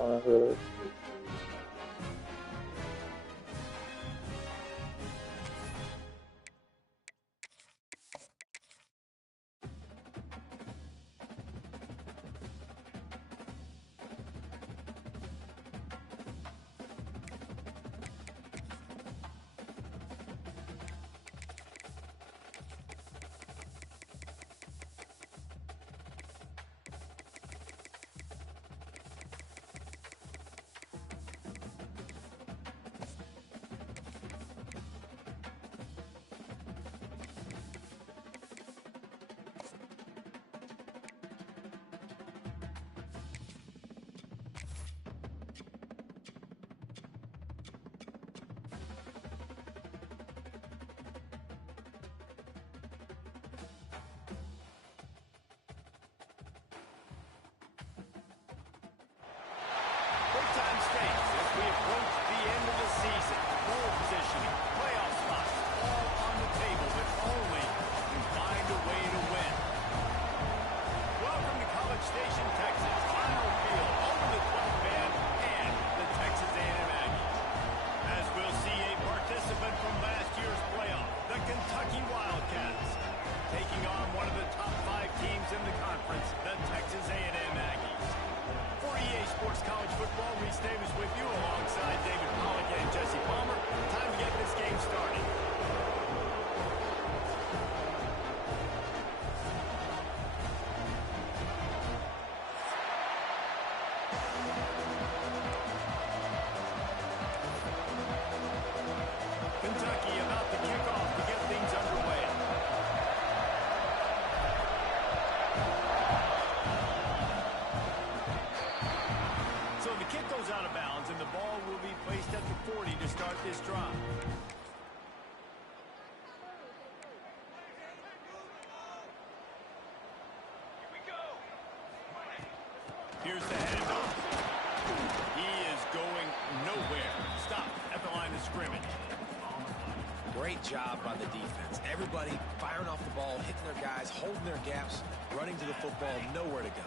honestly. Big time stakes as we approach the end of the season. Goal positioning, playoff spots, all on the table, but only to find a way to win. Welcome to College Station, Texas. Final field, home of the 12th man and the Texas A&M Aggies. As we'll see a participant from last year's playoff, the Kentucky Wildcats, taking on one of the top 5 teams in the conference, the Texas A&M Aggies. For EA Sports College Football, Reese Davis with you alongside David Pollack and Jesse Palmer. Time to get this game started. Kentucky about to kick off to get things underway. So the kick goes out of bounds, and the ball will be placed at the 40 to start this drive. Here we go. Here's the handoff. He is going nowhere. Stop at the line of scrimmage. Great job by the defense. Everybody firing off the ball, hitting their guys, holding their gaps, running to the football, nowhere to go.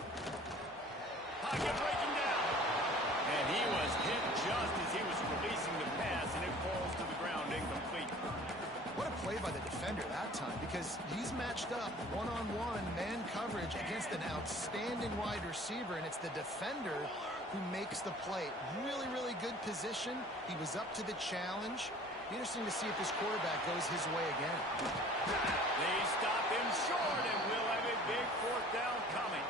Pocket breaking down. And he was hit just as he was releasing the pass, and it falls to the ground incomplete. What a play by the defender that time, because he's matched up one-on-one man coverage against an outstanding wide receiver, and it's the defender who makes the play. Really, really good position. He was up to the challenge. Be interesting to see if this quarterback goes his way again. They stop him short, and we'll have a big 4th down coming.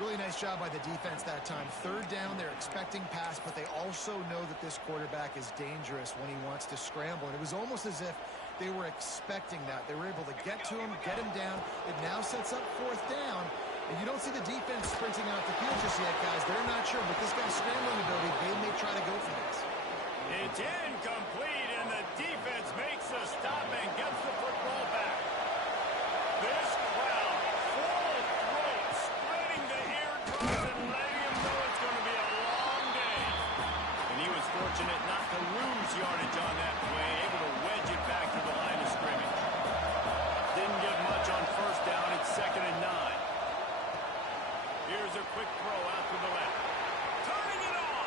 Really nice job by the defense that time. 3rd down, they're expecting pass, but they also know that this quarterback is dangerous when he wants to scramble. And it was almost as if they were expecting that. They were able to get to him, get him down. It now sets up 4th down. And you don't see the defense sprinting out the field just yet, guys. They're not sure, but this guy's scrambling ability, they may try to go for this. It's incomplete, and the defense makes the stop and gets the football back. This crowd, full throat, spreading the eardrums and letting him know it's going to be a long day. And he was fortunate not to lose yardage on that play, able to wedge it back to the line of scrimmage. Didn't get much on 1st down. It's 2nd and 9. Here's a quick throw out to the left. Turning it on.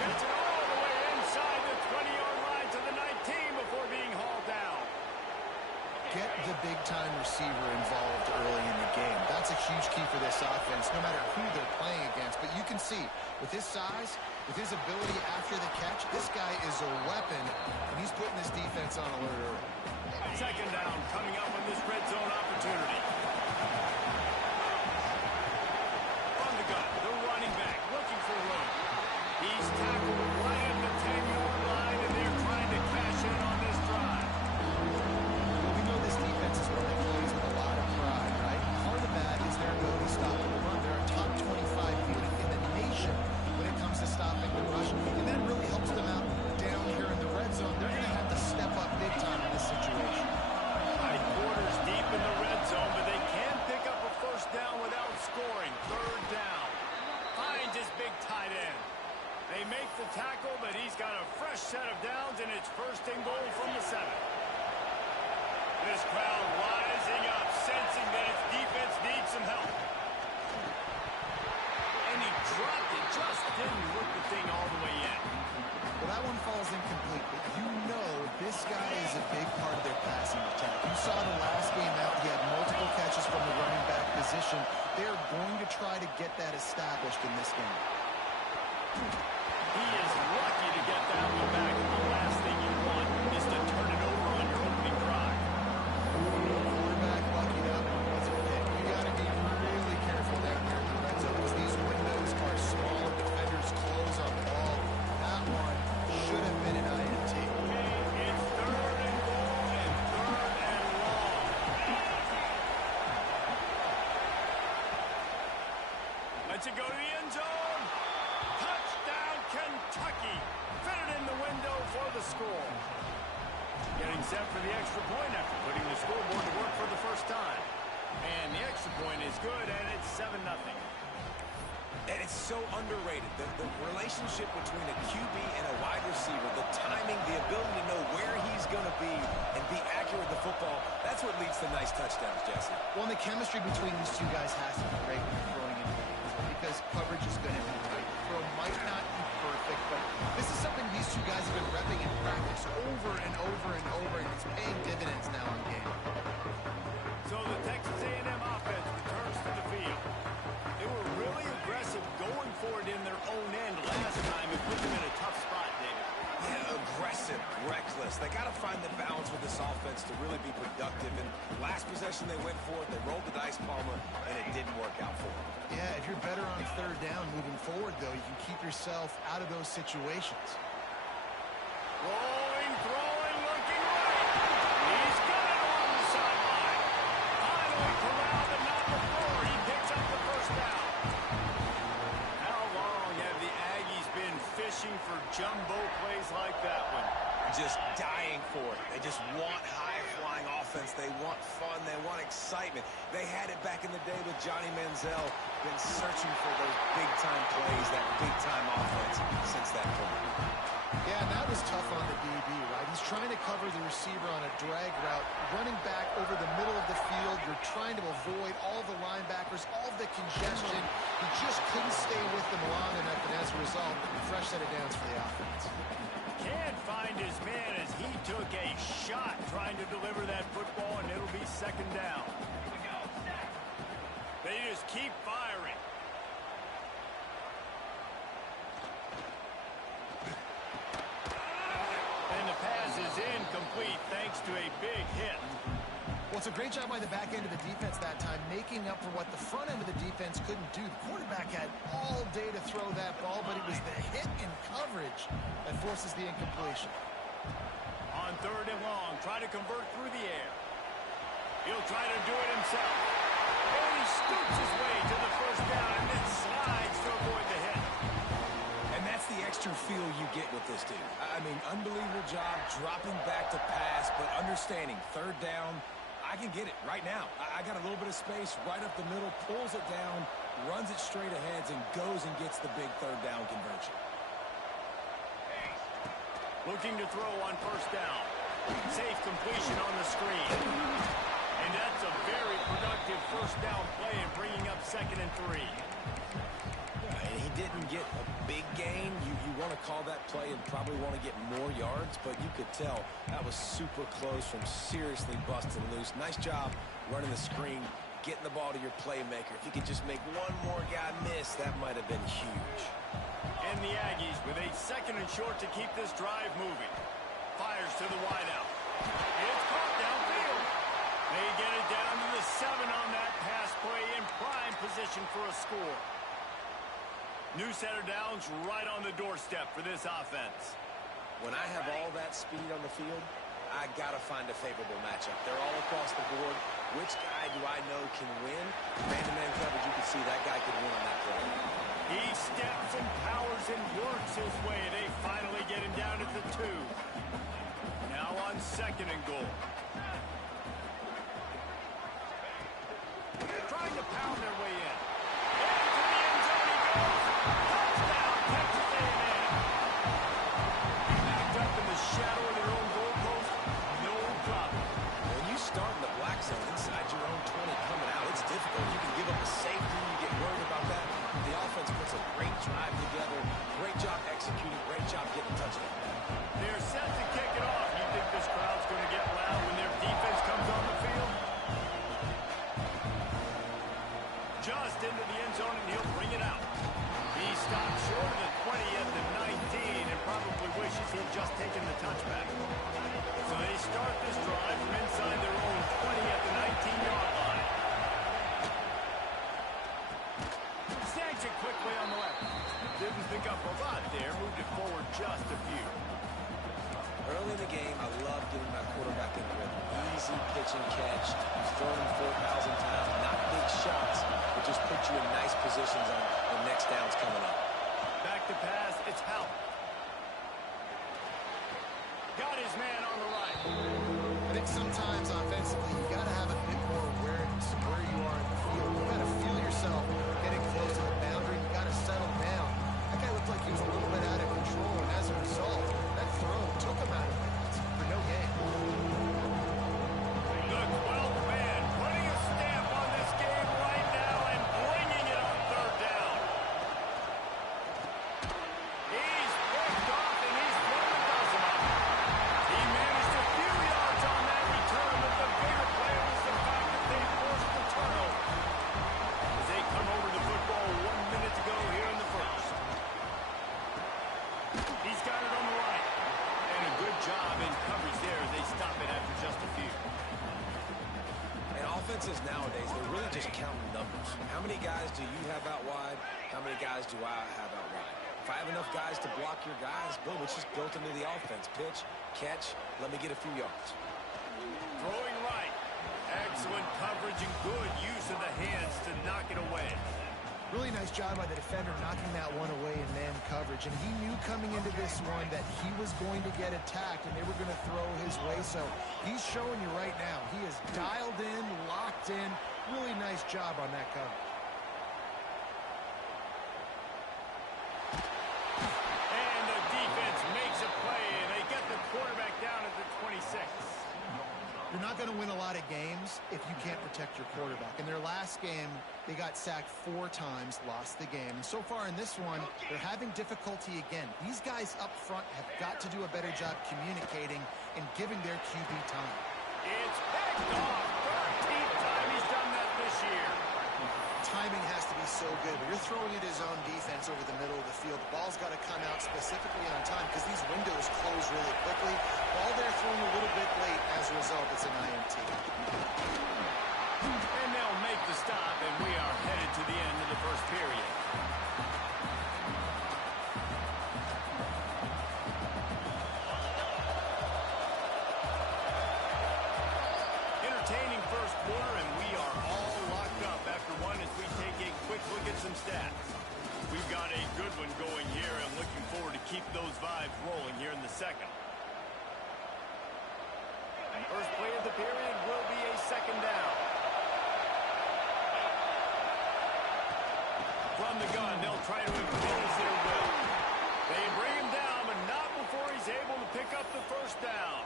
Gets it all the way inside the 20-yard line to the 19 before being hauled down. Get the big-time receiver involved early in the game. That's a huge key for this offense, no matter who they're playing against. But you can see, with his size, with his ability after the catch, this guy is a weapon, and he's putting this defense on alert early. 2nd down coming up on this red zone opportunity. On the gun, the running back looking for room. He's tackled right at the 10-yard line, and they're trying to cash in on this drive. Well, we know this defense is running plays with a lot of pride, right? Part of that is their ability to stop the run. They're a top 25 unit in the nation when it comes to stopping the rush, and that really helps them out down here in the red zone. They're going to have to step up big time in this situation. 5 quarters deep in the red zone, but they can pick up a 1st down without scoring. 3rd down. Finds his big tight end. They make the tackle, but he's got a fresh set of downs, and it's 1st and goal from the 7. This crowd rising up, sensing that its defense needs some help. And he dropped it. Just didn't look the thing all the way in. Well, that one falls incomplete, but you know this guy is a big part of their passing attack. You saw the last game out. He had multiple catches from the running back position. They're going to try to get that established in this game. He is lucky to get that one back. The last thing you want is to turn it over on your opening drive. Quarterback luckied up was a pick. You got to be really careful down there in the red zone because these windows are small. Defenders close on the ball. That one should have been an INT. It's 3rd and goal and 3rd and long. Lets it go to the end zone. Touchdown, Kentucky. Fit it in the window for the score. Getting set for the extra point after putting the scoreboard to work for the first time. And the extra point is good, and it's 7-0. And it's so underrated. The relationship between a QB and a wide receiver, the timing, the ability to know where he's going to be and be accurate with the football, that's what leads to nice touchdowns, Jesse. Well, and the chemistry between these two guys has to be great when you're throwing into games because coverage is going to be right. The throw might not be perfect, but this is something these two guys have been repping in practice over and over and over, and it's paying dividends now in game. So the Texas A&M offense returns to the field. They were really aggressive going for it in their own end last time. It put them in a tough spot, David. Yeah, aggressive, reckless. They got to find the balance with this offense to really be productive. And last possession they went for it, they rolled the dice, Palmer, and it didn't work out for them. Yeah, if you're better on 3rd down moving forward, though, you can keep yourself out of those situations. Rolling, throwing, looking right. He's got it on the sideline. Finally corralled, but not before. He picks up the first down. How long have the Aggies been fishing for jumbo plays like that one? Just dying for it. They just want high-flying offense. They want fun. They want excitement. They had it back in the day with Johnny Manziel. Been searching for those big-time plays, that big-time offense since that point. Yeah, and that was tough on the DB, right? He's trying to cover the receiver on a drag route, running back over the middle of the field. You're trying to avoid all the linebackers, all the congestion. He just couldn't stay with them long enough, and as a result, a fresh set of downs for the offense. Can't find his man as he took a shot trying to deliver that football, and it'll be 2nd down. They just keep firing. And the pass is incomplete thanks to a big hit. Well, it's a great job by the back end of the defense that time, making up for what the front end of the defense couldn't do. The quarterback had all day to throw that ball, but it was the hit in coverage that forces the incompletion. On 3rd and long, try to convert through the air. He'll try to do it himself. And he scoops his way to the first down and then slides to avoid the hit. And that's the extra feel you get with this dude. I mean, unbelievable job dropping back to pass, but understanding 3rd down, I can get it right now. I got a little bit of space right up the middle, pulls it down, runs it straight ahead, and goes and gets the big 3rd down conversion. Looking to throw on 1st down. Safe completion on the screen. And that's a very productive 1st down play and bringing up 2nd and 3. And he didn't get a big gain. You want to call that play and probably want to get more yards, but you could tell that was super close from seriously busting loose. Nice job running the screen, getting the ball to your playmaker. If you could just make one more guy miss, that might have been huge. And the Aggies with a 2nd and short to keep this drive moving. Fires to the wideout. It's caught downfield. They get it down to the 7 on that pass play in prime position for a score. New set of downs right on the doorstep for this offense. When I have all that speed on the field, I got to find a favorable matchup. They're all across the board. Which guy do I know can win? Man-to-man coverage, you can see that guy could win on that play. He steps and powers and works his way. They finally get him down at the 2. Now on 2nd and goal. Trying to pound their way in. Into the end zone he goes. Touchdown, Texas A&M. Backed up in the shadow of their own goalpost. No problem. When you start in the black zone inside your own 20 coming out, it's difficult. You can give up a safety. You get worried about that. The offense puts a great just taken the touchback. So they start this drive from inside their own 20 at the 19-yard line. Snags it quickly on the left. Didn't pick up a lot there. Moved it forward just a few. Early in the game, I love getting my quarterback in the rhythm. Easy pitch and catch. He's thrown him 4,000 times. Not big shots, but just put you in nice positions on the next downs coming up. Back to pass. It's Howell. Got his man on the right. I think sometimes offensively you got to have a bit more awareness of where you are in the field. You got to feel yourself getting close to the boundary. You got to settle down. That guy looked like he was a little bit out of control, and as a result, that throw took him out of bounds for no gain. The 12th man putting a stamp on this game right now and bringing it on third down. He's picked off and he's thrown a dozen of them. He managed a few yards on that return, but the bigger play was the fact that they forced the turnover. As they come over the football 1 minute to go here in the first. He's got it on the right. And a good job in coverage there as they stop it after just a few. And offenses nowadays, they're really just counting numbers. How many guys do you have out wide? How many guys do I have out wide? If I have enough guys to block your guys, boom, it's just built into the offense. Pitch, catch, let me get a few yards. Throwing right. Excellent coverage and good use of the hands to knock it away. Really nice job by the defender knocking that one away in man coverage. And he knew coming into this one that he was going to get attacked and they were going to throw his way. So he's showing you right now. He is dialed in, locked in. Really nice job on that coverage. And the defense makes a play, and they get the quarterback down at the 26. You're not going to win a lot of games if you can't protect your quarterback. In their last game, they got sacked 4 times, lost the game. And so far in this one, they're having difficulty again. These guys up front have got to do a better job communicating and giving their QB time. It's picked off. 13th time he's done that this year. Timing has to be so good. But you're throwing at his own defense over the middle of the field. The ball's got to come out specifically on time because these windows close really quickly. Ball there thrown a little bit late. As a result, it's an INT. And they'll make the stop, and we are headed to the end of the first period. Entertaining first quarter, and we are all locked up after one as we take a quick look at some stats. We've got a good one going here, and looking forward to keep those vibes rolling here in the second. First play of the period will be a second down. From the gun, they'll try to impose their will. They bring him down, but not before he's able to pick up the first down.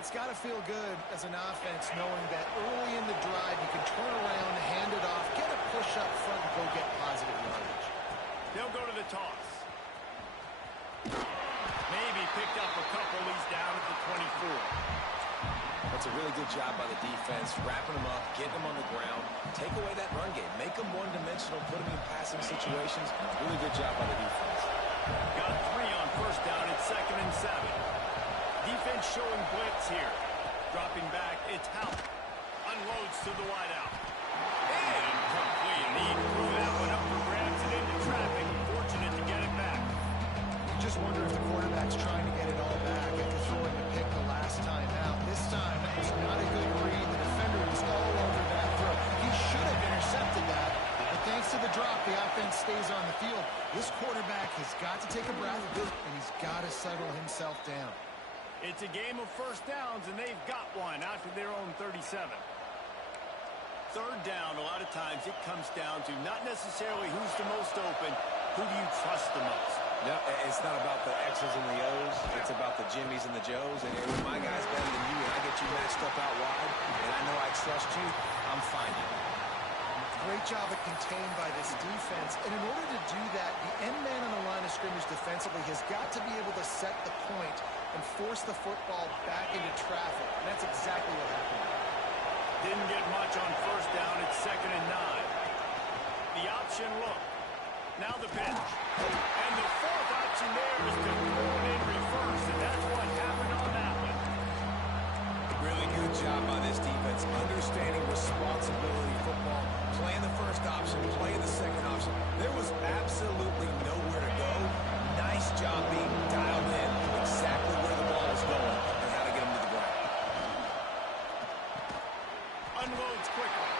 It's got to feel good as an offense knowing that early in the drive you can turn around, hand it off, get a push up front, and go get positive yardage. They'll go to the toss. Maybe picked up a couple. He's down at the 24. That's a really good job by the defense, wrapping them up, getting them on the ground, take away that run game, make them one-dimensional, put them in passing situations. Really good job by the defense. Got 3 on first down. It's 2nd and 7. Defense showing blitz here. Dropping back, it's Howell. Unloads to the wideout. And complete. He threw that one up for grabs and into traffic. Fortunate to get it back. You just wonder if the quarterback's trying to get it all back after throwing the pick the last time out. This time, it was not a good read. The defender was all over that throw. He should have intercepted that. But thanks to the drop, the offense stays on the field. This quarterback has got to take a breath, and he's got to settle himself down. It's a game of first downs, and they've got one out to their own 37. Third down, a lot of times it comes down to not necessarily who's the most open, who do you trust the most? No, it's not about the X's and the O's. It's about the Jimmies and the Joes. And when my guy's better than you and I get you matched up out wide, and I know I trust you, I'm finding it. Great job of contained by this defense. And in order to do that, the end man on the line of scrimmage defensively has got to be able to set the point and force the football back into traffic. And that's exactly what happened. Didn't get much on first down. It's 2nd and 9. The option look. Now the pitch. And the fourth option there is to throw it in reverse. job by this defense, understanding responsibility football, playing the first option, playing the second option. There was absolutely nowhere to go. Nice job being dialed in exactly where the ball was going and how to get him to the ground. Unloads quickly,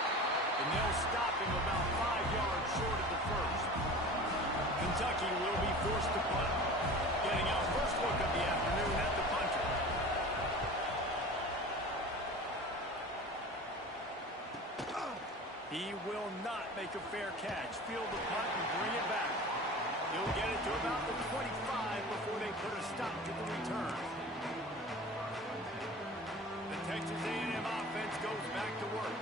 and they'll stop him about 5 yards short of the first. Kentucky will be forced to punt. Getting our first look of the afternoon at the punter. He will not make a fair catch. Field the punt and bring it back. He'll get it to about the 25 before they put a stop to the return. The Texas A&M offense goes back to work.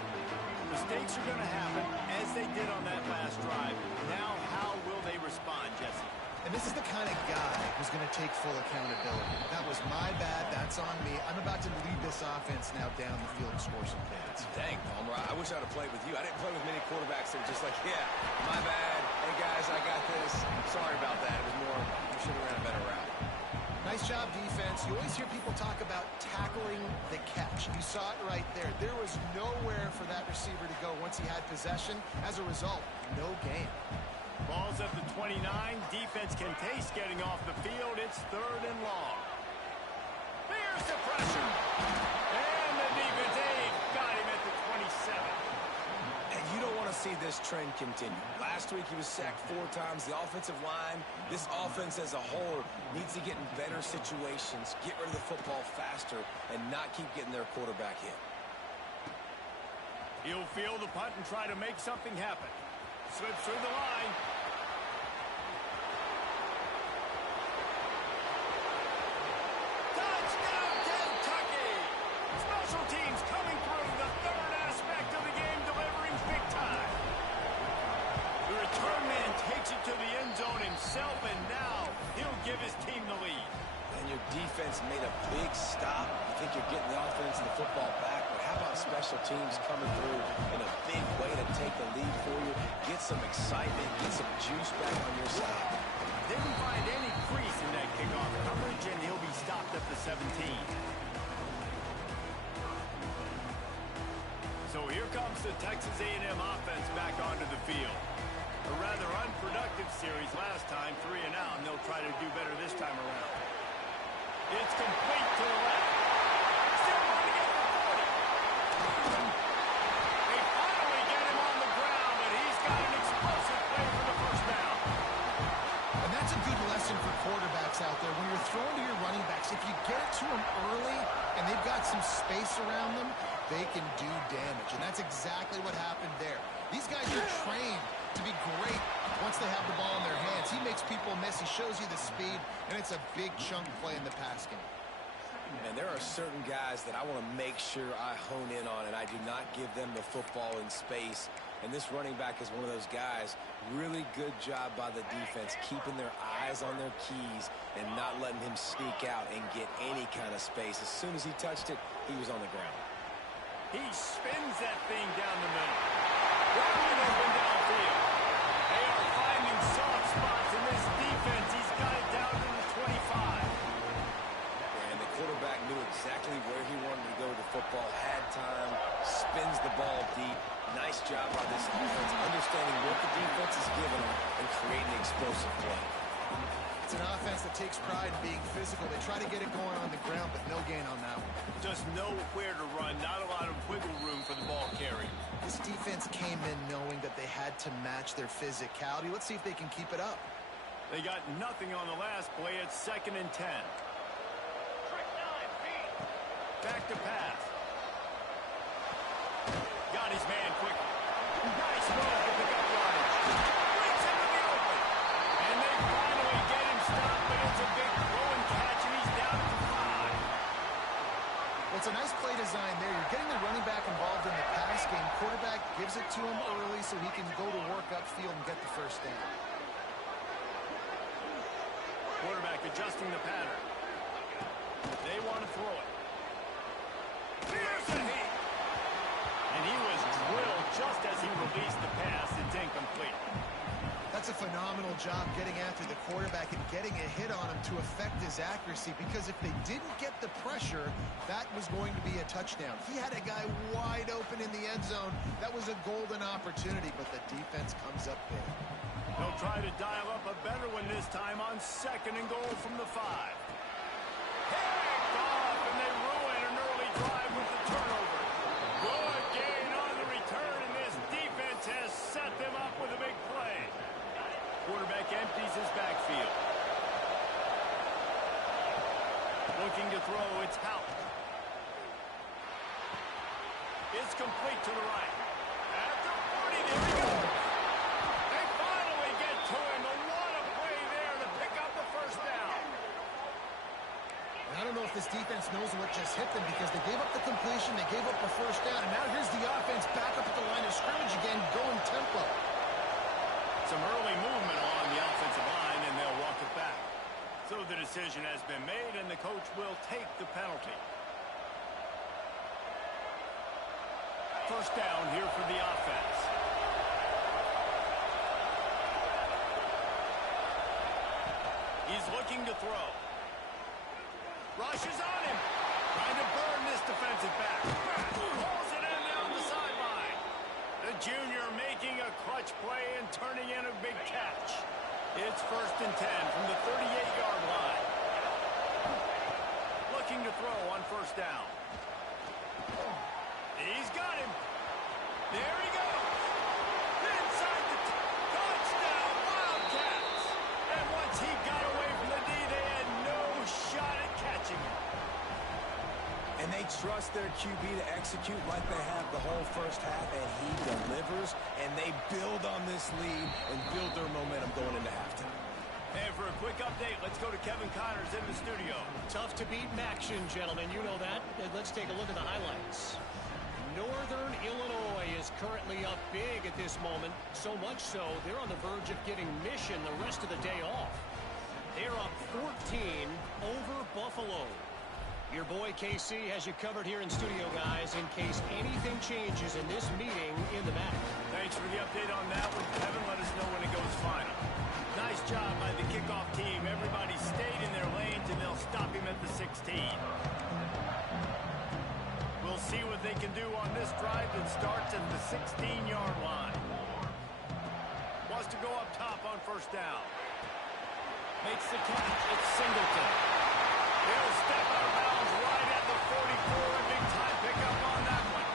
Mistakes are going to happen, as they did on that last drive. Now, how will they respond, Jesse? And this is the kind of guy who's going to take full accountability. That was my bad. That's on me. I'm about to lead this offense now down the field and score some points. Dang, Palmer, I wish I'd have played with you. I didn't play with many quarterbacks that were just like, yeah, my bad. Hey, guys, I got this. Sorry about that. It was more, we should have ran a better route. Nice job, defense. You always hear people talk about tackling the catch. You saw it right there. There was nowhere for that receiver to go once he had possession. As a result, no gain. Ball's at the 29. Defense can taste getting off the field. It's 3rd and long. Here's the pressure. And the defense got him at the 27. And you don't want to see this trend continue. Last week he was sacked 4 times. The offensive line, this offense as a whole, needs to get in better situations, get rid of the football faster, and not keep getting their quarterback hit. He'll field the punt and try to make something happen. Slips through the line. Touchdown, Kentucky! Special teams coming through, the 3rd aspect of the game, delivering big time. The return man takes it to the end zone himself, and now he'll give his team the lead. And your defense made a big stop. You think you're getting the offense and the football back, but how about special teams coming through in a big way to take the lead for you, get some excitement, get some juice back on your side. Didn't find any crease in that kickoff coverage, and he'll be stopped at the 17. So here comes the Texas A&M offense back onto the field. A rather unproductive series last time, 3 and out, and they'll try to do better this time around. It's complete to the left. Still trying to get the 40. They finally get him on the ground, but he's got an explosive play for the first down. And that's a good lesson for quarterbacks out there. When you're throwing to your running backs, if you get it to them early and they've got some space around them, they can do damage. And that's exactly what happened there. These guys are trained to be great once they have the ball in their hands. He makes people miss. He shows you the speed, and it's a big chunk play in the pass game. And there are certain guys that I want to make sure I hone in on, and I do not give them the football in space. And this running back is one of those guys. Really good job by the defense, keeping their eyes on their keys and not letting him sneak out and get any kind of space. As soon as he touched it, he was on the ground. He spins that thing down the middle. Wide open downfield. They are finding soft spots in this defense. He's got it down to the 25. And the quarterback knew exactly where he wanted to go with the football, had time, spins the ball deep. Nice job by this offense, understanding what the defense is giving them and creating explosive play. It's an offense that takes pride in being physical. They try to get it going on the ground, but no gain on that one. Just know where to run. Not a lot of wiggle room for the ball carrier. This defense came in knowing that they had to match their physicality. Let's see if they can keep it up. They got nothing on the last play. It's 2nd and 10. Back to pass. Got his man quickly. Nice move to pick up yardage. Brings him to the open. And they finally get him stopped, but it's a big throw and catch, and he's down to 5. Well, it's a nice play design there. You're getting the running back involved in the pass game. Quarterback gives it to him early so he can go to work upfield and get the first down. Quarterback adjusting the pattern. They want to throw it. Here's the heat. And he was drilled just as he released the pass. It's incomplete. That's a phenomenal job getting after the quarterback and getting a hit on him to affect his accuracy, because if they didn't get the pressure, that was going to be a touchdown. He had a guy wide open in the end zone. That was a golden opportunity, but the defense comes up big. They'll try to dial up a better one this time on 2nd and goal from the 5. Picked off, and they ruin an early drive with the turnover. Good gain on the return, and this defense has set them up with a big play. Quarterback empties his backfield. Looking to throw, it's Houck. It's complete to the right. At the 40, there he goes. They finally get to him, and what a play there to pick up the first down. And I don't know if this defense knows what just hit them, because they gave up the completion, they gave up the first down, and now here's the offense back up at the line of scrimmage again, going tempo. Some early movement along the offensive line, and they'll walk it back. So the decision has been made, and the coach will take the penalty. First down here for the offense. He's looking to throw. Rushes on him. Trying to burn this defensive back. Pulls it in down the sideline. The junior making a clutch play and turning in a big catch. It's 1st and 10 from the 38-yard line. Looking to throw on first down. He's got him. There he goes. Inside the touchdown, Wildcats. And once he got away from the D, they had no shot at catching him. And they trust their QB to execute like they have the whole first half, and he delivers, and they build on this lead and build their momentum going into halftime. And for a quick update, let's go to Kevin Connors in the studio. Tough to beat Maction, gentlemen. You know that. Let's take a look at the highlights. Northern Illinois is currently up big at this moment. So much so, they're on the verge of giving Mission the rest of the day off. They're up 14 over Buffalo. Your boy KC has you covered here in studio, guys, in case anything changes in this meeting in the back. Thanks for the update on that one, Kevin. Let us know when it goes final. Nice job by the kickoff team. Everybody stayed in their lanes, and they'll stop him at the 16. We'll see what they can do on this drive that starts at the 16-yard line. Wants to go up top on first down. Makes the catch. It's Singleton. He'll step out of bounds right at the 44. A big time pickup on that one.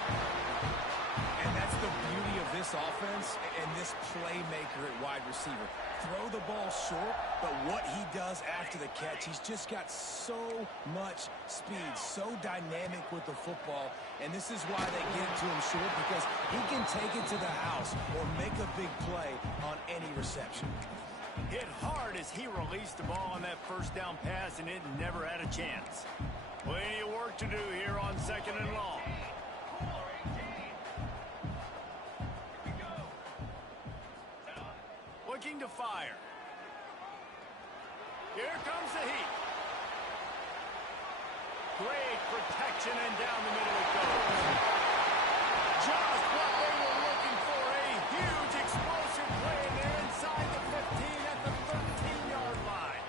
And that's the beauty of this offense and this playmaker at wide receiver. Throw the ball short, but what he does after the catch, he's just got so much speed, so dynamic with the football, and this is why they get it to him short, because he can take it to the house or make a big play on any reception. Hit hard as he released the ball on that first down pass, and it never had a chance. Plenty of work to do here on 2nd and long. Looking to fire. Here comes the heat. Great protection, and down the middle it goes. Just what they were looking for. A huge explosive play, and they're inside the 15 at the 13-yard line.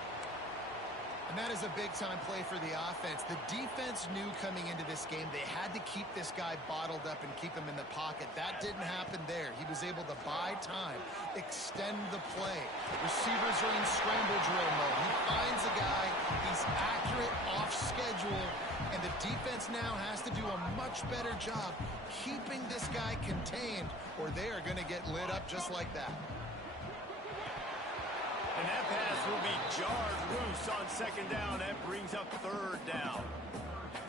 And that is a big-time play for the offense. The defense knew coming into this game they had to keep this guy bottled up and keep him in the pocket. That didn't happen there. He was able to buy time, extend the play. Receivers are in scramble drill mode. He finds a guy, he's accurate, off schedule, and the defense now has to do a much better job keeping this guy contained, or they are going to get lit up just like that. And that pass will be jarred loose on 2nd down. That brings up 3rd down.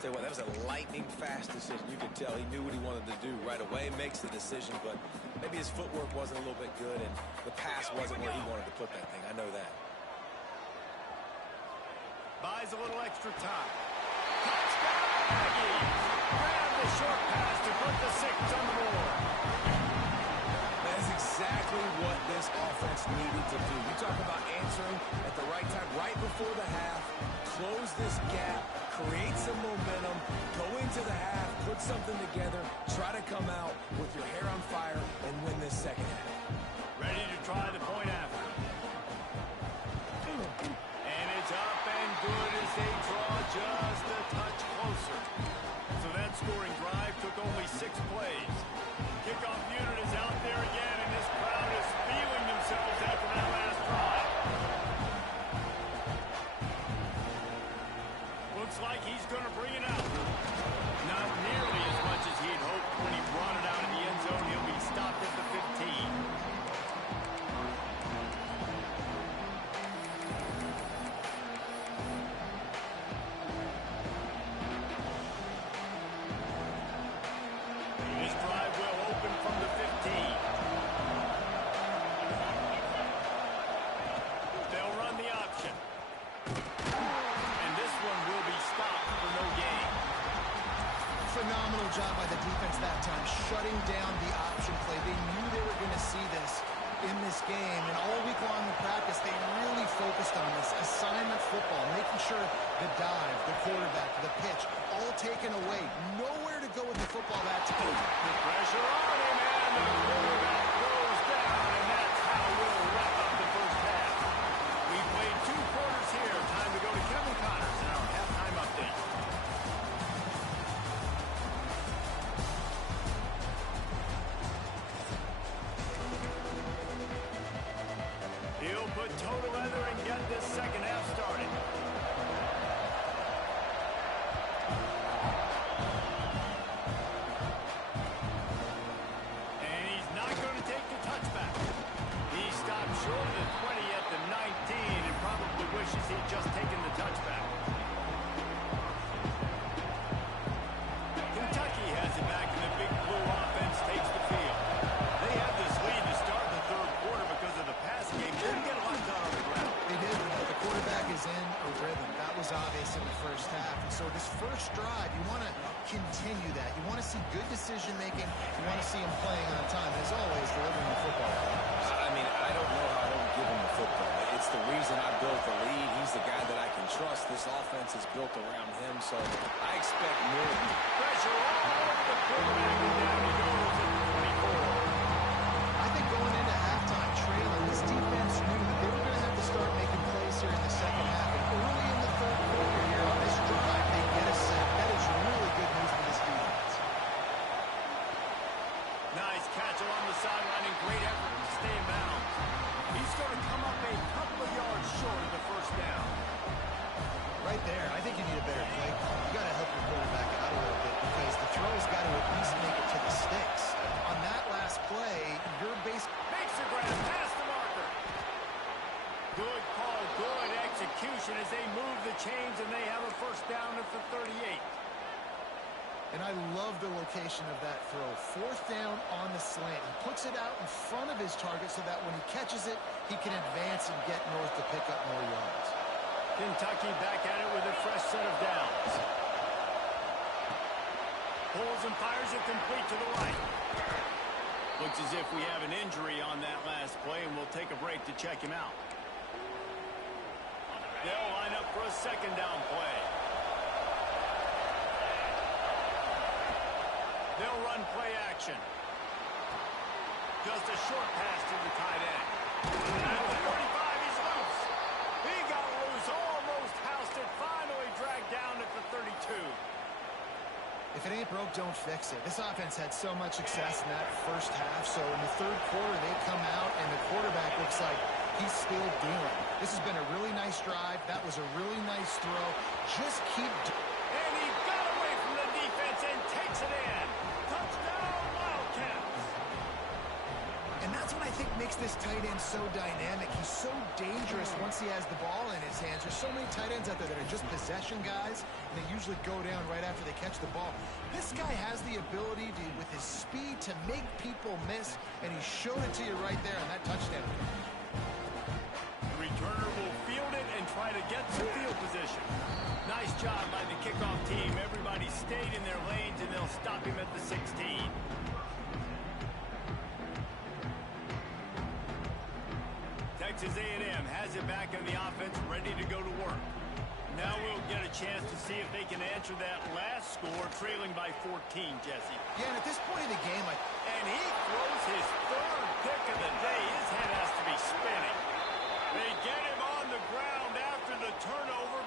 Tell you what, that was a lightning-fast decision. You could tell he knew what he wanted to do right away, makes the decision, but maybe his footwork wasn't a little bit good, and the pass wasn't where he wanted to put that thing. I know that. Buys a little extra time. Touchdown, Aggies! Grab the short pass to put the 6 on the board. That is exactly what this offense needed to do. You talk about answering at the right time, right before the half, close this gap, create some momentum, go into the half, put something together, try to come out with your hair on fire and win this second half. Ready to try the point after. going to bring it out. Not nearly as much as he'd hoped when he brought it out of the end zone. He'll be stopped at the 15. Phenomenal job by the defense that time, shutting down the option play. They knew they were going to see this in this game, and all week long in practice, they really focused on this assignment football, making sure the dive, the quarterback, the pitch, all taken away. Nowhere to go with the football that time. The pressure on him, and the quarterback goes down, and that's how we'll wrap up the first half. We played 2 quarters here. Time to go to Kevin Connors in our halftime update. He'll put total leather and get this second half started. And he's not going to take the touchback. He stopped short of the 20 at the 19 and probably wishes he'd just taken the touchback. Kentucky has it back, and the Big Blue offense takes the field. They had this lead to start the third quarter because of the pass game. They didn't get a lot done on the ground. They did, but the quarterback is in a rhythm. That was obvious in the first half. And so this first drive, you want to continue that. You want to see good decision-making. You want to see him playing on time. And as always, delivering the football. I mean, I don't know how I don't give him the football. It's the reason I built the lead. He's the guy that I can trust. This offense is built around him, so I expect more. Pressure all over the quarterback, and down he goes at 24. I think going into halftime trailing, this defense knew that they were going to have to start making plays here in the second half. And early in the third quarter here on this drive, they get a set. That is really good news for this defense. Nice catch along the sideline and great effort to stay in bounds. He's going to come up a couple of yards short of the first down. Right there, I think you need a better play call. You got to help your quarterback out a little bit because the throw's got to at least make it to the sticks. On that last play, your base Makes the grab past the marker. Good call, good execution as they move the chains, and they have a first down at the 38. And I love the location of that throw. 4th down on the slant. He puts it out in front of his target so that when he catches it, he can advance and get north to pick up more yards. Kentucky back at it with a fresh set of downs. Pulls and fires it complete to the right. Looks as if we have an injury on that last play, and we'll take a break to check him out. They'll line up for a second down play. They'll run play action. Just a short pass to the tight end. At the 45, he's loose. He got loose, almost housed it, finally dragged down at the 32. If it ain't broke, don't fix it. This offense had so much success in that first half, so in the third quarter, they come out, and the quarterback looks like he's still dealing. This has been a really nice drive. That was a really nice throw. Just keep... And he got away from the defense and takes it in. Touchdown, Wildcats. And that's what I think makes this tight end so dynamic. He's so dangerous once he has the ball in his hands. There's so many tight ends out there that are just possession guys, and they usually go down right after they catch the ball. This guy has the ability to, with his speed, to make people miss, and he showed it to you right there in that touchdown. The returner will field it and try to get to field position. Nice job by the kickoff team. Everybody stayed in their lanes, and they'll stop him at the 16. Texas A&M has it back on the offense, ready to go to work. Now we'll get a chance to see if they can answer that last score, trailing by 14, Jesse. Yeah, and at this point in the game, And he throws his third pick of the day. His head has to be spinning. They get him on the ground after the turnover,